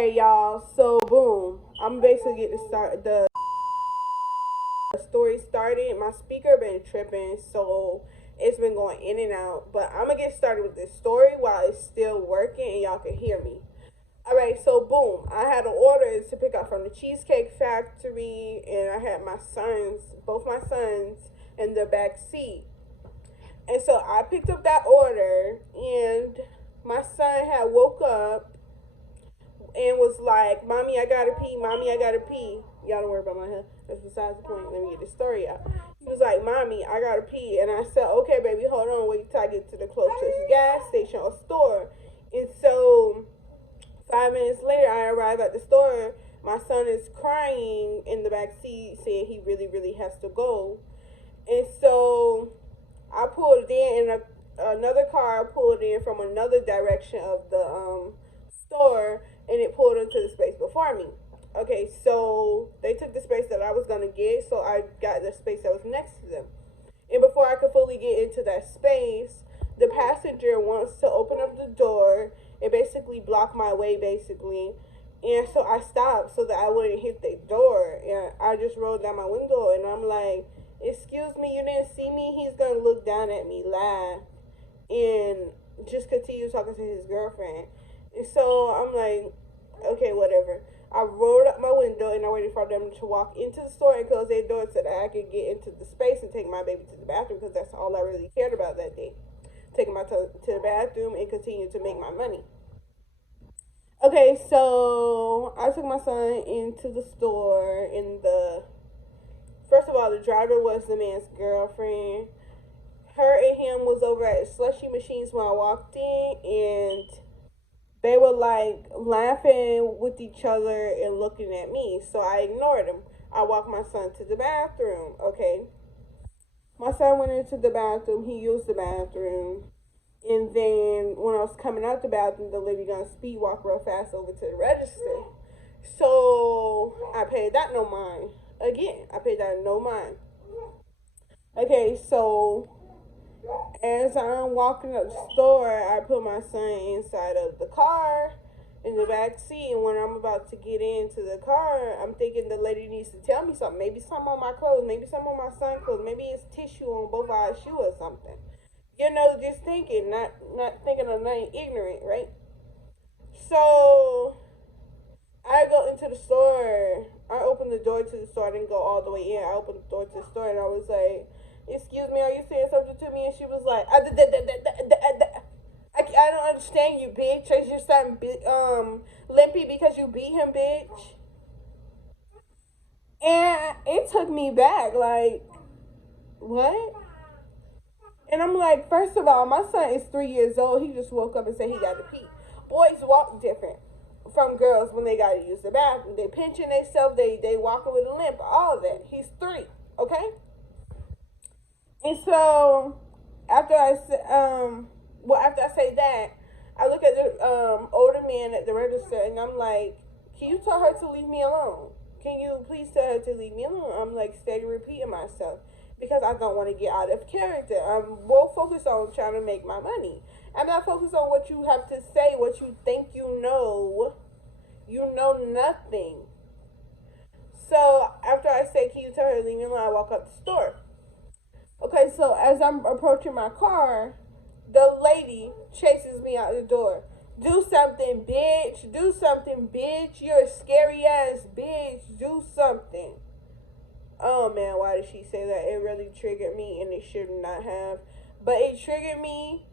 Alright, y'all. So, boom. I'm basically getting the story started. My speaker been tripping, so it's been going in and out. But I'm gonna get started with this story while it's still working and y'all can hear me. Alright, so boom. I had an order to pick up from the Cheesecake Factory, and I had both my sons, in the back seat. And so I picked up that order, and my son had woke up and was like, "Mommy, I gotta pee. Mommy, I gotta pee." Y'all don't worry about my hair. That's besides the point. Let me get the story out. He was like, "Mommy, I gotta pee," and I said, "Okay, baby, hold on. Wait till I get to the closest gas station or store." And so 5 minutes later, I arrive at the store. My son is crying in the back seat, saying he really, really has to go. And so I pulled in, and another car pulled in from another direction of the store, and it pulled into the space before me. Okay, so they took the space that I was gonna get, so I got the space that was next to them. And before I could fully get into that space, the passenger wants to open up the door. It basically blocked my way, basically. And so I stopped so that I wouldn't hit the door. And I just rolled down my window, and I'm like, "Excuse me, you didn't see me?" He's gonna look down at me, laugh, and just continue talking to his girlfriend. And so I'm like, okay, whatever. I rolled up my window and I waited for them to walk into the store and close their door so that I could get into the space and take my baby to the bathroom, because that's all I really cared about that day. Taking my to the bathroom and continue to make my money. Okay, so I took my son into the store, and first of all, the driver was the man's girlfriend. Her and him was over at slushy machines when I walked in, and they were like laughing with each other and looking at me. So I ignored them. I walked my son to the bathroom. Okay. My son went into the bathroom. He used the bathroom. And then when I was coming out the bathroom, the lady gonna speed walk real fast over to the register. So I paid that no mind. Again, I paid that no mind. Okay, so as I'm walking up the store, I put my son inside of the car in the back seat, and when I'm about to get into the car, I'm thinking the lady needs to tell me something. Maybe something on my clothes, maybe something on my son's clothes, maybe it's tissue on both of our shoes or something. You know, just thinking, not thinking of nothing ignorant, right? So I go into the store. I opened the door to the store. I didn't go all the way in. I opened the door to the store, and I was like, "Excuse me, are you saying something to me?" And she was like, I don't understand you, bitch. Is your son limpy because you beat him, bitch?" And it took me back, like, what? And I'm like, first of all, my son is 3 years old. He just woke up and said he got to pee. Boys walk different from girls when they got to use the bathroom. They pinching themselves. They walking with a limp. All of that. He's 3. Okay. And so after I say that, I look at the older man at the register, and I'm like, "Can you tell her to leave me alone? Can you please tell her to leave me alone?" I'm like steady repeating myself, because I don't want to get out of character. I'm more focused on trying to make my money. I'm not focused on what you have to say, what you think you know. You know nothing. So after I say, "Can you tell her to leave me alone?" I walk up the store. Okay, so as I'm approaching my car, the lady chases me out the door. "Do something, bitch. Do something, bitch. You're a scary ass bitch. Do something." Oh man, why did she say that? It really triggered me, and it should not have. But it triggered me,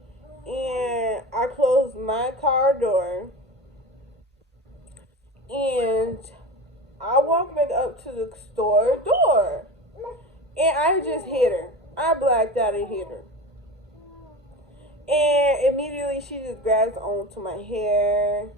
and I closed my car door, and I walked back up to the store door, and I just hit her. I blacked out and hit her. And immediately she just grabs onto my hair,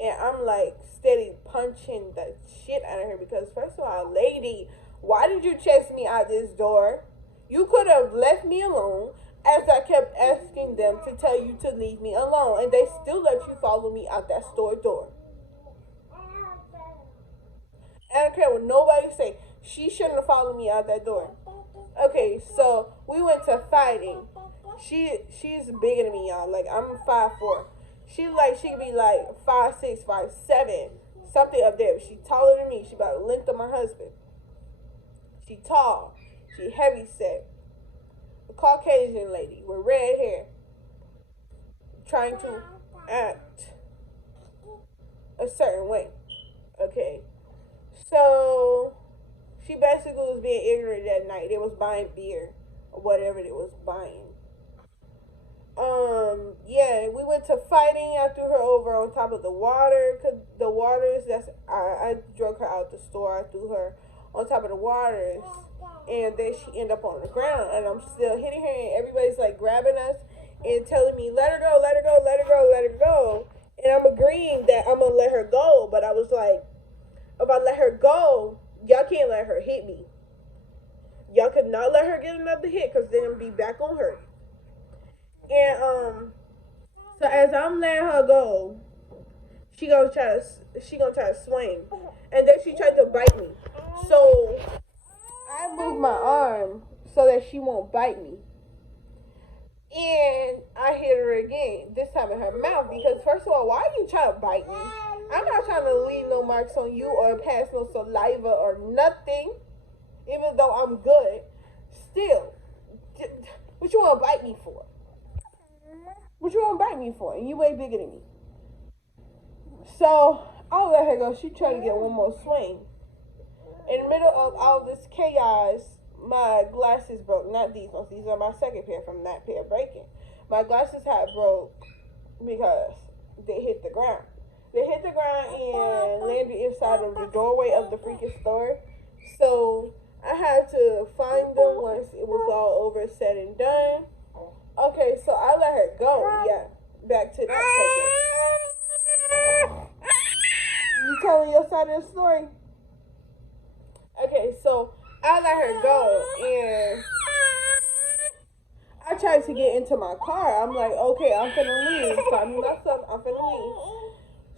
and I'm like steady punching the shit out of her, because first of all, lady, why did you chase me out this door? You could have left me alone, as I kept asking them to tell you to leave me alone, and they still let you follow me out that store door. I don't care what nobody say. She shouldn't have followed me out that door. Okay, so we went to fighting. She's bigger than me, y'all. Like, I'm 5'4". She like she could be like 5'6", 5'7", something up there. She taller than me. She about the length of my husband. She tall. She heavy set. A Caucasian lady with red hair, trying to act a certain way. Okay, so she basically was being ignorant that night. They was buying beer or whatever they was buying. Yeah, we went to fighting. I threw her over on top of the water, cause the waters. I drug her out the store. I threw her on top of the waters, and then she ended up on the ground, and I'm still hitting her, and everybody's like grabbing us and telling me, "Let her go, let her go, let her go, let her go." And I'm agreeing that I'm gonna let her go, but I was like, if I let her go, y'all can't let her hit me. Y'all could not let her get another hit, cause then I'll be back on her. And so as I'm letting her go, she gonna try to swing, and then she tried to bite me. So I move my arm so that she won't bite me, and I hit her again. This time in her mouth, because first of all, why are you trying to bite me? I'm not trying to leave no marks on you or pass no saliva or nothing. Even though I'm good, still, what you want to bite me for? What you want to bite me for? And you way bigger than me. So I'll let her go. She tried to get one more swing. In the middle of all this chaos, my glasses broke. Not these ones. These are my second pair from that pair breaking. My glasses had broke because they hit the ground. They hit the ground and landed inside of the doorway of the freaking store. So I had to find them once it was all over, said and done. Okay, so I let her go. Yeah, back to that subject. You telling your side of the story? Okay, so I let her go, and I tried to get into my car. I'm like, okay, I'm finna leave. Got me my stuff. I'm finna leave.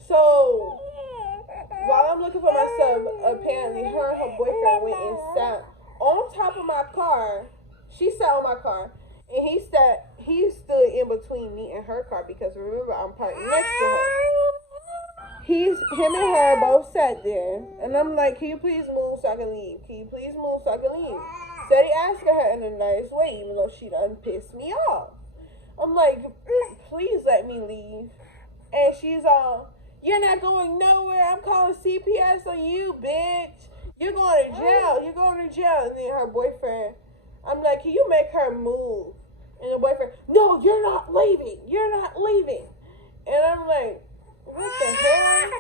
So while I'm looking for my stuff, apparently her and her boyfriend went and sat on top of my car. She sat on my car, and he stood in between me and her car, because remember, I'm parked next to her. Him and her both sat there, and I'm like, can you please move so I can leave? Can you please move so I can leave? Steady asking her in a nice way, even though she done pissed me off. I'm like, please let me leave. And she's all, you're not going nowhere. I'm calling CPS on you, bitch. You're going to jail. You're going to jail. And then her boyfriend, I'm like, can you make her move? And the boyfriend, no, you're not leaving. You're not leaving. And I'm like, what the hell?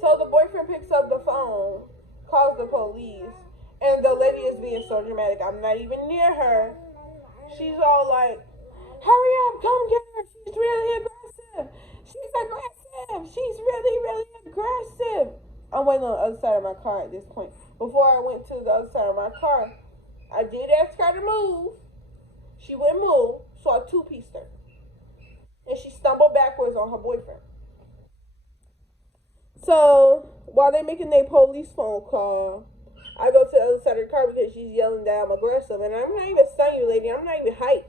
So the boyfriend picks up the phone, calls the police, and the lady is being so dramatic. I'm not even near her. She's all like, hurry up, come get her. She's really aggressive. She's aggressive. She's really, really aggressive. I'm waiting on the other side of my car at this point. Before I went to the other side of my car, I did ask her to move. She wouldn't move, so I two-pieced her. And she stumbled backwards on her boyfriend. So while they're making their police phone call, I go to the other side of the car because she's yelling that I'm aggressive. And I'm not even stunning you, lady. I'm not even hyped.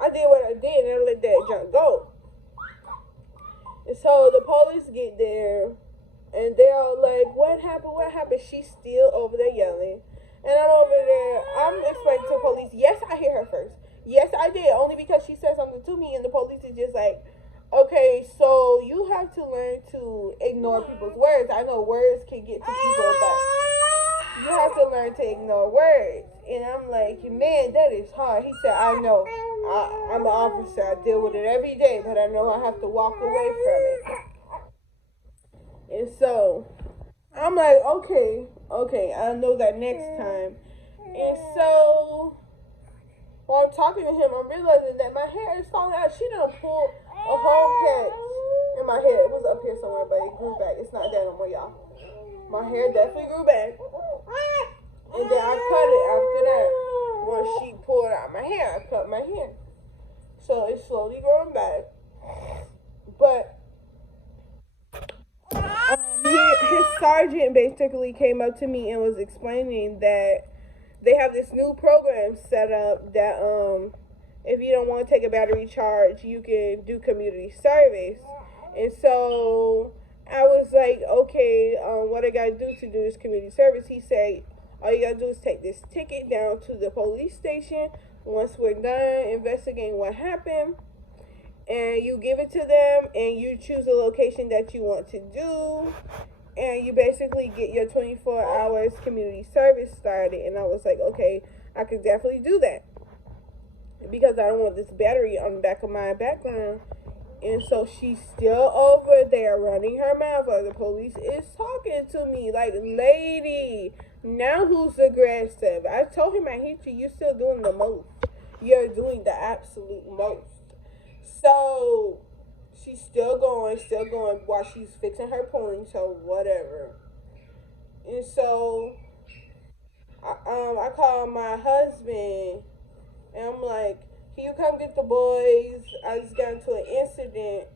I did what I did, and I let that junk go. And so the police get there, and they're all like, what happened? What happened? She's still over there yelling. And I'm over there. I'm explaining to the police. Yes, I hear her first. Yes, I did. Only because she said something to me, and the police is just like, okay, so you have to learn to ignore people's words. I know words can get to people, but you have to learn to ignore words. And I'm like, man, that is hard. He said, I know. I'm an officer. I deal with it every day, but I know I have to walk away from it. And so I'm like, okay, I'll know that next time. And so while I'm talking to him, I'm realizing that my hair is falling out. She done pulled a whole patch in my hair. It was up here somewhere, but it grew back. It's not there no more, y'all. My hair definitely grew back. And then I cut it after that. Once she pulled out my hair, I cut my hair. So it's slowly growing back. But his sergeant basically came up to me and was explaining that they have this new program set up that if you don't want to take a battery charge, you can do community service. And so I was like, okay, what I gotta do to do this community service? He said, all you gotta do is take this ticket down to the police station. Once we're done investigating what happened, and you give it to them, and you choose a location that you want to do, and you basically get your 24 hours community service started. And I was like, okay, I could definitely do that because I don't want this battery on the back of my background. And so she's still over there running her mouth while the police is talking to me. Like, lady, now who's aggressive? I told him I hit you. You're still doing the most. You're doing the absolute most. So she's still going while she's fixing her ponytail, whatever. And so I called my husband, and I'm like, can you come get the boys? I just got into an incident.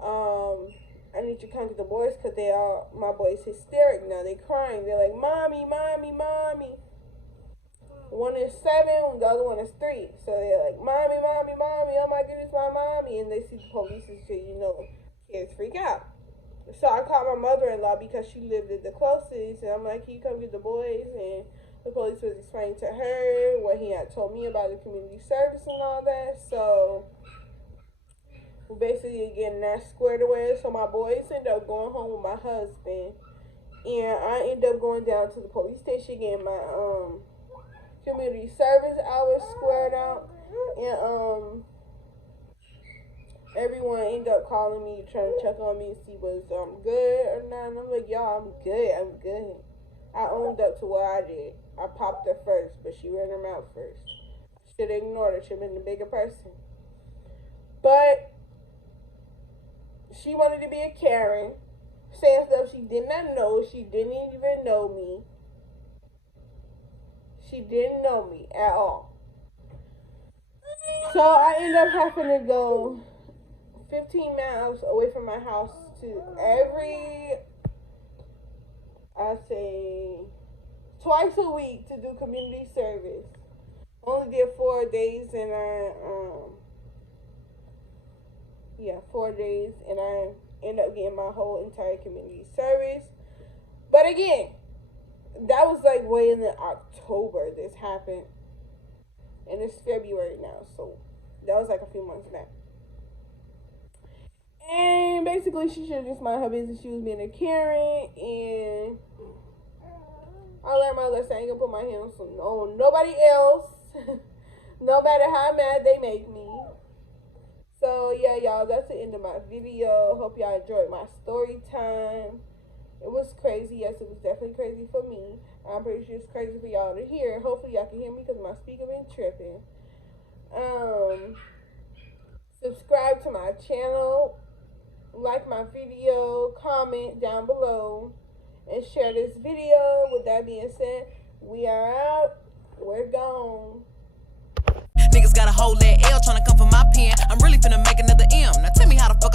I need you to come get the boys because my boys hysteric now. They crying. They're like, mommy, mommy, mommy. One is 7, the other one is 3. So they're like, mommy, mommy, mommy, oh my goodness, my mommy. And they see the police and shit, kids freak out. So I called my mother-in-law because she lived at the closest, and I'm like, can you come get the boys? And the police was explaining to her what he had told me about the community service and all that. So we're basically getting that squared away. So my boys end up going home with my husband, and I end up going down to the police station getting my community service hours squared out, and everyone ended up calling me, trying to check on me and see was good or not. And I'm like, y'all, I'm good. I owned up to what I did. I popped her first, but she ran her mouth first. Should have ignored her. Should have been the bigger person. But she wanted to be a Karen, saying stuff she did not know. She didn't even know me. She didn't know me at all. So I ended up having to go 15 miles away from my house to I say, twice a week to do community service. Only did 4 days, and 4 days, and I ended up getting my whole entire community service. But again, that was like way in October this happened, and it's February now, so that was like a few months back. And basically, she should have just mind her business. She was being a Karen, and I learned my lesson. I ain't gonna put my hands on nobody else, no matter how mad they make me. So yeah, y'all, that's the end of my video. Hope y'all enjoyed my story time. It was crazy. Yes, it was definitely crazy for me. I'm pretty sure it's crazy for y'all to hear. Hopefully y'all can hear me because my speaker been tripping. Subscribe to my channel, like my video, comment down below, and share this video. With that being said, we are out. We're gone. Niggas gotta hold that L tryna come for my pen. I'm really finna make another M. Now tell me how the fuck I'm